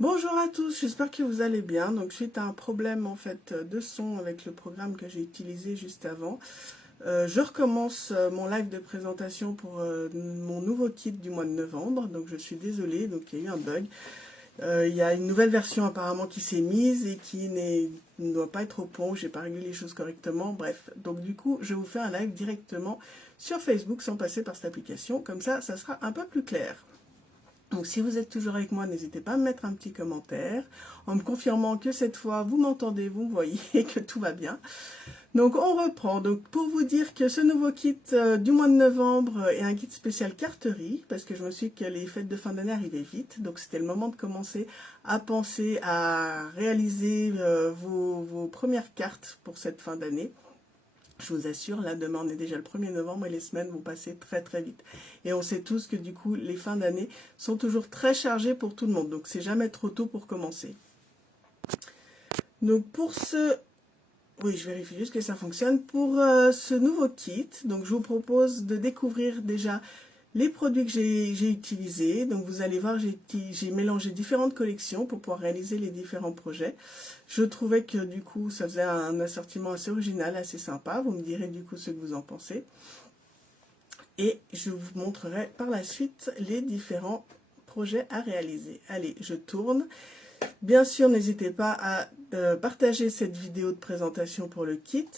Bonjour à tous, j'espère que vous allez bien. Donc suite à un problème en fait de son avec le programme que j'ai utilisé juste avant, je recommence mon live de présentation pour mon nouveau kit du mois de novembre. Donc je suis désolée, donc il y a eu un bug. Il y a une nouvelle version apparemment qui s'est mise et ne doit pas être au point. J'ai pas réglé les choses correctement. Bref, donc du coup je vous fais un live directement sur Facebook sans passer par cette application. Comme ça sera un peu plus clair. Donc si vous êtes toujours avec moi, n'hésitez pas à me mettre un petit commentaire en me confirmant que cette fois vous m'entendez, vous me voyez et que tout va bien. Donc on reprend. Donc pour vous dire que ce nouveau kit du mois de novembre est un kit spécial carterie, parce que je me suis dit que les fêtes de fin d'année arrivaient vite. Donc c'était le moment de commencer à penser à réaliser vos premières cartes pour cette fin d'année. Je vous assure, là, demain, on est déjà le 1er novembre et les semaines vont passer très très vite. Et on sait tous que du coup, les fins d'année sont toujours très chargées pour tout le monde. Donc, c'est jamais trop tôt pour commencer. Donc, pour ce... Oui, je vérifie juste que ça fonctionne. Pour ce nouveau kit, donc je vous propose de découvrir déjà les produits que j'ai utilisés. Donc vous allez voir, j'ai mélangé différentes collections pour pouvoir réaliser les différents projets. Je trouvais que du coup, ça faisait un assortiment assez original, assez sympa. Vous me direz du coup ce que vous en pensez. Et je vous montrerai par la suite les différents projets à réaliser. Allez, je tourne. Bien sûr, n'hésitez pas à partager cette vidéo de présentation pour le kit.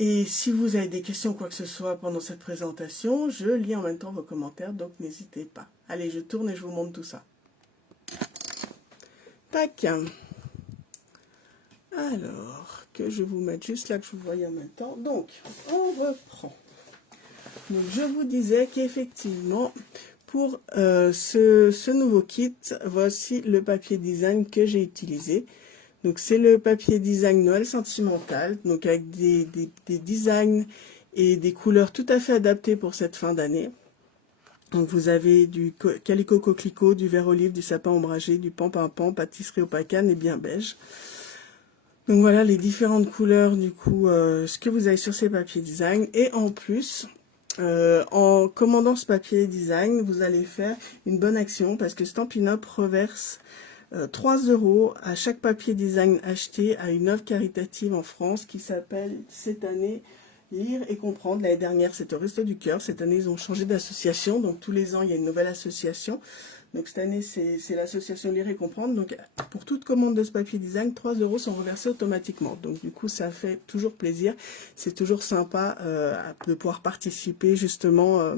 Et si vous avez des questions, quoi que ce soit pendant cette présentation, je lis en même temps vos commentaires, donc n'hésitez pas. Allez, je tourne et je vous montre tout ça. Tac. Alors, que je vous mette juste là, que je vous voyais en même temps. Donc, on reprend. Donc, je vous disais qu'effectivement, pour ce nouveau kit, voici le papier design que j'ai utilisé. Donc c'est le papier design Noël sentimental, donc avec des designs et des couleurs tout à fait adaptées pour cette fin d'année. Donc vous avez du calico coquelicot, du vert olive, du sapin ombragé, du pan-pan-pan, pâtisserie au pacane et bien beige. Donc voilà les différentes couleurs du coup, ce que vous avez sur ces papiers design. Et en plus, en commandant ce papier design, vous allez faire une bonne action parce que Stampin' Up reverse 3 € à chaque papier design acheté à une œuvre caritative en France qui s'appelle cette année Lire et comprendre. L'année dernière c'était au Resto du Cœur, cette année ils ont changé d'association, donc tous les ans il y a une nouvelle association. Donc cette année c'est l'association Lire et comprendre. Donc pour toute commande de ce papier design, 3 € sont reversés automatiquement. Donc du coup ça fait toujours plaisir, c'est toujours sympa de pouvoir participer justement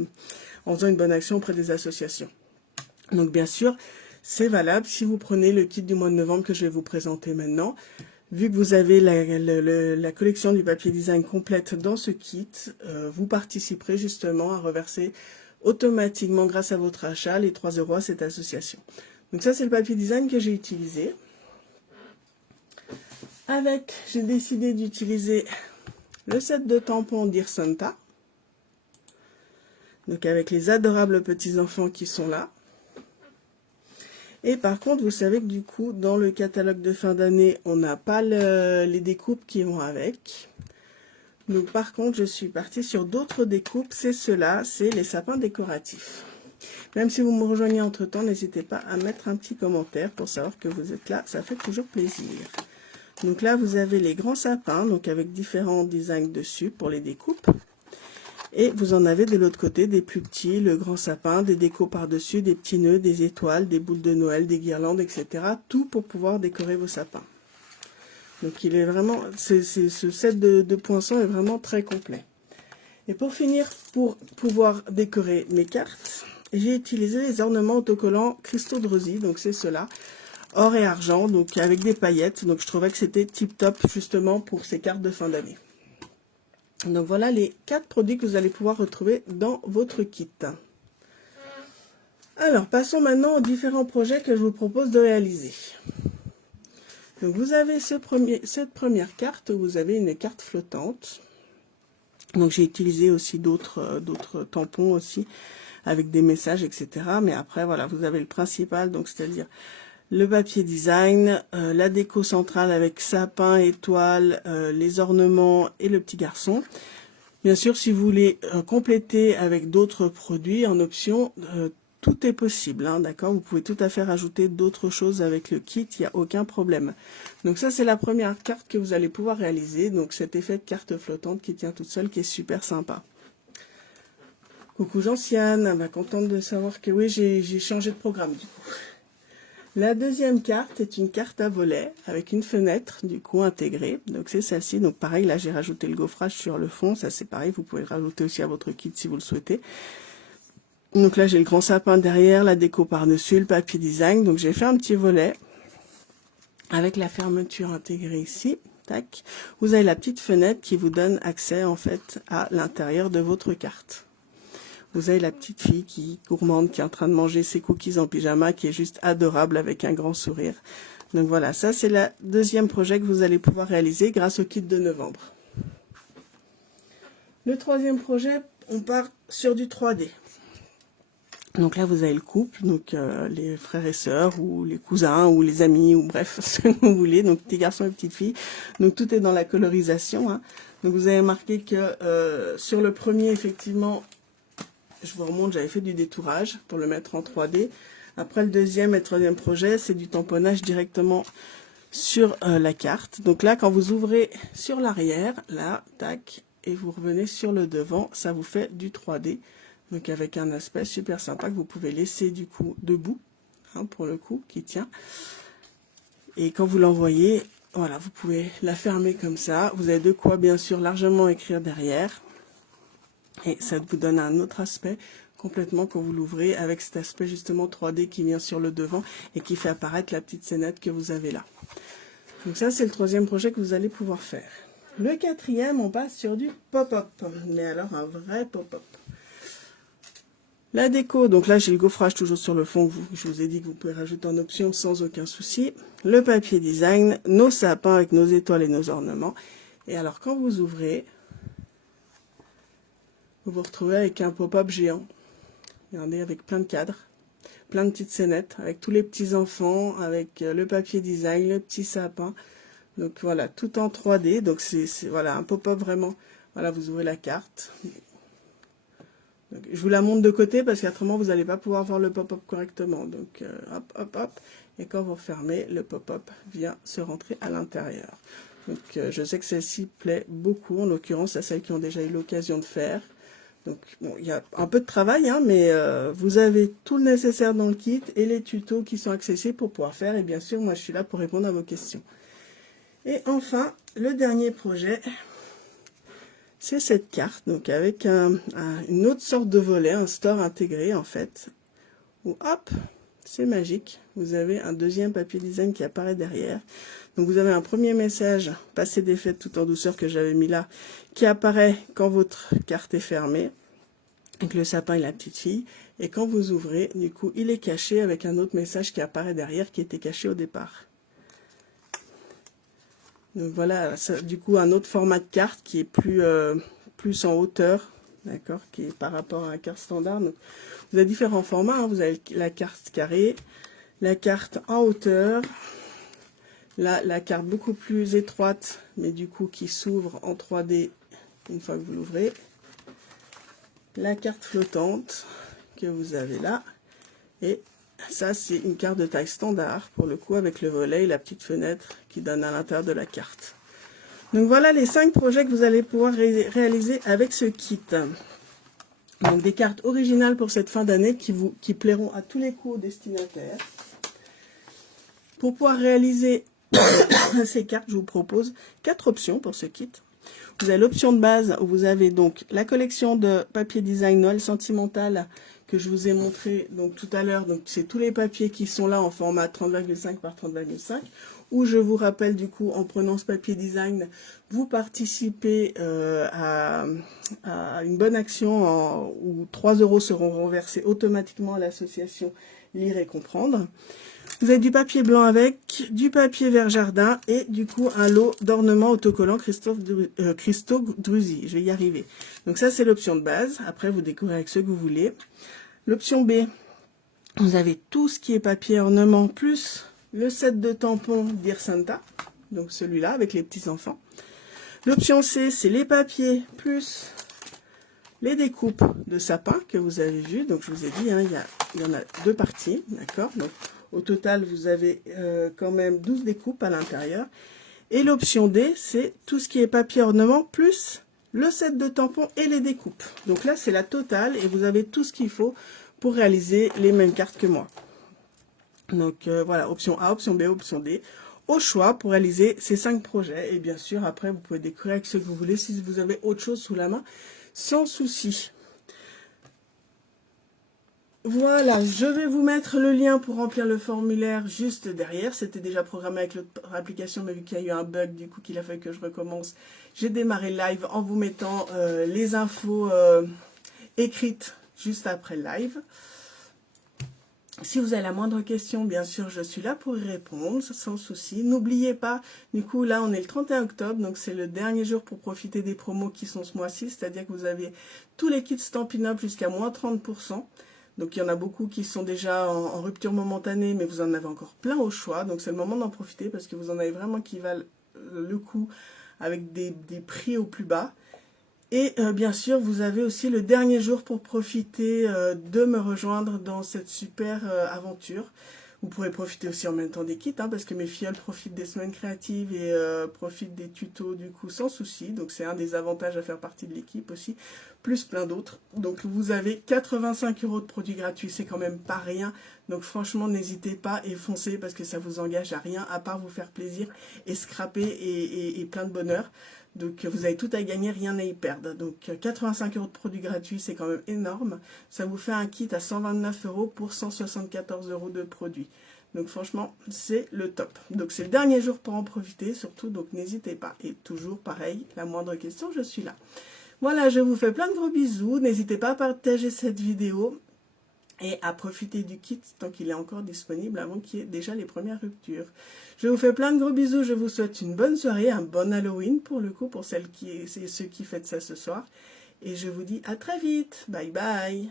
en faisant une bonne action auprès des associations. Donc bien sûr, c'est valable si vous prenez le kit du mois de novembre que je vais vous présenter maintenant. Vu que vous avez la collection du papier design complète dans ce kit, vous participerez justement à reverser automatiquement grâce à votre achat les 3 € à cette association. Donc ça c'est le papier design que j'ai utilisé. J'ai décidé d'utiliser le set de tampons Dear Santa. Donc avec les adorables petits enfants qui sont là. Et par contre, vous savez que du coup, dans le catalogue de fin d'année, on n'a pas les découpes qui vont avec. Donc par contre, je suis partie sur d'autres découpes. C'est cela, c'est les sapins décoratifs. Même si vous me rejoignez entre-temps, n'hésitez pas à mettre un petit commentaire pour savoir que vous êtes là. Ça fait toujours plaisir. Donc là, vous avez les grands sapins, donc avec différents designs dessus pour les découpes. Et vous en avez de l'autre côté des plus petits, le grand sapin, des décos par-dessus, des petits nœuds, des étoiles, des boules de Noël, des guirlandes, etc. Tout pour pouvoir décorer vos sapins. Donc il est vraiment, ce set de poinçons est vraiment très complet. Et pour finir, pour pouvoir décorer mes cartes, j'ai utilisé les ornements autocollants cristaux de Rosy, donc c'est cela, or et argent, donc avec des paillettes. Donc je trouvais que c'était tip top justement pour ces cartes de fin d'année. Donc voilà les 4 produits que vous allez pouvoir retrouver dans votre kit. Alors passons maintenant aux différents projets que je vous propose de réaliser. Donc vous avez cette première carte où vous avez une carte flottante. Donc j'ai utilisé aussi d'autres tampons aussi avec des messages, etc. Mais après voilà, vous avez le principal, donc c'est-à-dire le papier design, la déco centrale avec sapin, étoile, les ornements et le petit garçon. Bien sûr, si vous voulez compléter avec d'autres produits en option, tout est possible, hein, d'accord? Vous pouvez tout à fait rajouter d'autres choses avec le kit, il n'y a aucun problème. Donc ça, c'est la première carte que vous allez pouvoir réaliser. Donc cet effet de carte flottante qui tient toute seule, qui est super sympa. Coucou Gentiane, bah, contente de savoir que oui, j'ai changé de programme du coup. La deuxième carte est une carte à volet avec une fenêtre du coup intégrée. Donc c'est celle-ci. Donc pareil, là j'ai rajouté le gaufrage sur le fond. Ça c'est pareil, vous pouvez le rajouter aussi à votre kit si vous le souhaitez. Donc là j'ai le grand sapin derrière, la déco par-dessus, le papier design. Donc j'ai fait un petit volet avec la fermeture intégrée ici. Tac. Vous avez la petite fenêtre qui vous donne accès en fait à l'intérieur de votre carte. Vous avez la petite fille qui gourmande, qui est en train de manger ses cookies en pyjama, qui est juste adorable avec un grand sourire. Donc voilà, ça c'est le deuxième projet que vous allez pouvoir réaliser grâce au kit de novembre. Le troisième projet, on part sur du 3D. Donc là, vous avez le couple, donc les frères et sœurs, ou les cousins, ou les amis, ou bref, ce que vous voulez. Donc petits garçons et petites filles. Donc tout est dans la colorisation, hein. Donc vous avez marqué que sur le premier, effectivement, je vous remonte, j'avais fait du détourage pour le mettre en 3D. Après le deuxième et le troisième projet, c'est du tamponnage directement sur la carte. Donc là, quand vous ouvrez sur l'arrière, là, tac, et vous revenez sur le devant, ça vous fait du 3D. Donc avec un aspect super sympa que vous pouvez laisser du coup debout, hein, pour le coup, qui tient. Et quand vous l'envoyez, voilà, vous pouvez la fermer comme ça. Vous avez de quoi bien sûr largement écrire derrière. Et ça vous donne un autre aspect complètement quand vous l'ouvrez avec cet aspect justement 3D qui vient sur le devant et qui fait apparaître la petite scénette que vous avez là. Donc ça, c'est le troisième projet que vous allez pouvoir faire. Le quatrième, on passe sur du pop-up. Mais alors un vrai pop-up. La déco, donc là j'ai le gaufrage toujours sur le fond, je vous ai dit que vous pouvez rajouter en option sans aucun souci. Le papier design, nos sapins avec nos étoiles et nos ornements. Et alors quand vous ouvrez, vous vous retrouvez avec un pop-up géant. Regardez, avec plein de cadres, plein de petites scénettes, avec tous les petits enfants, avec le papier design, le petit sapin. Donc voilà, tout en 3D. Donc c'est voilà, un pop-up vraiment. Voilà, vous ouvrez la carte. Donc, je vous la montre de côté parce qu'autrement vous n'allez pas pouvoir voir le pop-up correctement. Donc hop, hop, hop. Et quand vous refermez, le pop-up vient se rentrer à l'intérieur. Donc je sais que celle-ci plaît beaucoup, en l'occurrence à celles qui ont déjà eu l'occasion de faire. Donc bon, il y a un peu de travail, hein, mais vous avez tout le nécessaire dans le kit et les tutos qui sont accessibles pour pouvoir faire. Et bien sûr, moi je suis là pour répondre à vos questions. Et enfin, le dernier projet, c'est cette carte, donc avec une autre sorte de volet, un store intégré en fait, où hop, c'est magique, vous avez un deuxième papier design qui apparaît derrière. Donc vous avez un premier message, passé des fêtes tout en douceur que j'avais mis là, qui apparaît quand votre carte est fermée, avec le sapin et la petite fille. Et quand vous ouvrez, du coup, il est caché avec un autre message qui apparaît derrière, qui était caché au départ. Donc voilà, ça, du coup, un autre format de carte qui est plus en hauteur, d'accord, qui est par rapport à la carte standard. Donc, vous avez différents formats, hein. Vous avez la carte carrée, la carte en hauteur, là, la carte beaucoup plus étroite, mais du coup qui s'ouvre en 3D une fois que vous l'ouvrez. La carte flottante que vous avez là. Et ça, c'est une carte de taille standard, pour le coup, avec le volet et la petite fenêtre qui donne à l'intérieur de la carte. Donc voilà les 5 projets que vous allez pouvoir réaliser avec ce kit. Donc des cartes originales pour cette fin d'année qui plairont à tous les coups aux destinataires. Pour pouvoir réaliser ces cartes, je vous propose 4 options pour ce kit. Vous avez l'option de base où vous avez donc la collection de papier design Noël sentimental que je vous ai montré donc tout à l'heure. Donc c'est tous les papiers qui sont là en format 30,5 par 30,5. Où je vous rappelle du coup, en prenant ce papier design, vous participez à une bonne action où 3 € seront renversés automatiquement à l'association Lire et Comprendre. Vous avez du papier blanc avec, du papier vert jardin et du coup un lot d'ornements autocollants Christo Druzy. Je vais y arriver. Donc ça c'est l'option de base. Après vous décorez avec ce que vous voulez. L'option B, vous avez tout ce qui est papier ornement plus le set de tampons Dear Santa. Donc celui-là avec les petits enfants. L'option C, c'est les papiers plus les découpes de sapin que vous avez vues. Donc je vous ai dit, hein, il y en a 2 parties, d'accord. Donc au total, vous avez quand même 12 découpes à l'intérieur. Et l'option D, c'est tout ce qui est papier ornement, plus le set de tampons et les découpes. Donc là, c'est la totale et vous avez tout ce qu'il faut pour réaliser les mêmes cartes que moi. Donc voilà, option A, option B, option D, au choix pour réaliser ces 5 projets. Et bien sûr, après, vous pouvez décorer avec ce que vous voulez si vous avez autre chose sous la main, sans souci. Voilà, je vais vous mettre le lien pour remplir le formulaire juste derrière. C'était déjà programmé avec l'autre application, mais vu qu'il y a eu un bug, du coup, qu'il a fallu que je recommence, j'ai démarré le live en vous mettant les infos écrites juste après le live. Si vous avez la moindre question, bien sûr, je suis là pour y répondre, sans souci. N'oubliez pas, du coup, là, on est le 31 octobre, donc c'est le dernier jour pour profiter des promos qui sont ce mois-ci, c'est-à-dire que vous avez tous les kits Stampin' Up jusqu'à moins 30%. Donc, il y en a beaucoup qui sont déjà en rupture momentanée, mais vous en avez encore plein au choix. Donc, c'est le moment d'en profiter parce que vous en avez vraiment qui valent le coup avec des prix au plus bas. Et bien sûr, vous avez aussi le dernier jour pour profiter de me rejoindre dans cette super aventure. Vous pourrez profiter aussi en même temps des kits, hein, parce que mes filleuls profitent des semaines créatives et profitent des tutos du coup sans souci. Donc c'est un des avantages à faire partie de l'équipe aussi, plus plein d'autres. Donc vous avez 85 € de produits gratuits, c'est quand même pas rien. Donc franchement, n'hésitez pas et foncez parce que ça vous engage à rien à part vous faire plaisir et scraper et plein de bonheur. Donc vous avez tout à gagner, rien à y perdre. Donc 85 € de produits gratuits, c'est quand même énorme. Ça vous fait un kit à 129 € pour 174 € de produits. Donc franchement, c'est le top. Donc c'est le dernier jour pour en profiter, surtout, donc n'hésitez pas. Et toujours pareil, la moindre question, je suis là. Voilà, je vous fais plein de gros bisous. N'hésitez pas à partager cette vidéo et à profiter du kit tant qu'il est encore disponible avant qu'il y ait déjà les premières ruptures. Je vous fais plein de gros bisous, je vous souhaite une bonne soirée, un bon Halloween pour le coup, pour celles et ceux qui fêtent ça ce soir. Et je vous dis à très vite, bye bye.